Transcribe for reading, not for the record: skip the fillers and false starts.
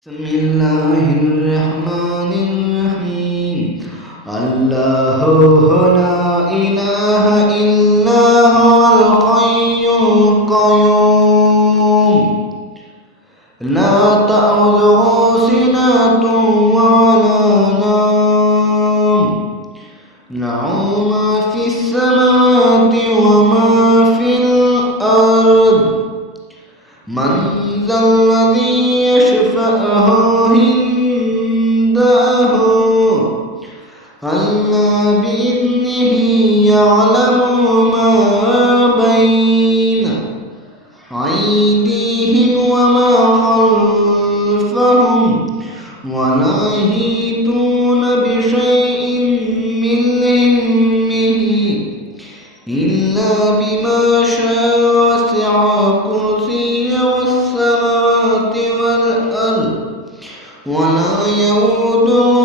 بسم الله الرحمن الرحيم. الله لا إله إلا هو الحي القيوم لا تأخذه سنة ولا نوم له ما في السماوات وما في الأرض من ذا الذي يشفعه عنده إلا بإذنه يعلم ما بين أيديهم وما خلفهم ولا يحيطون بشيء من علمه إلا بما شاء وسع كرسيه السماوات والأرض ولا يؤوده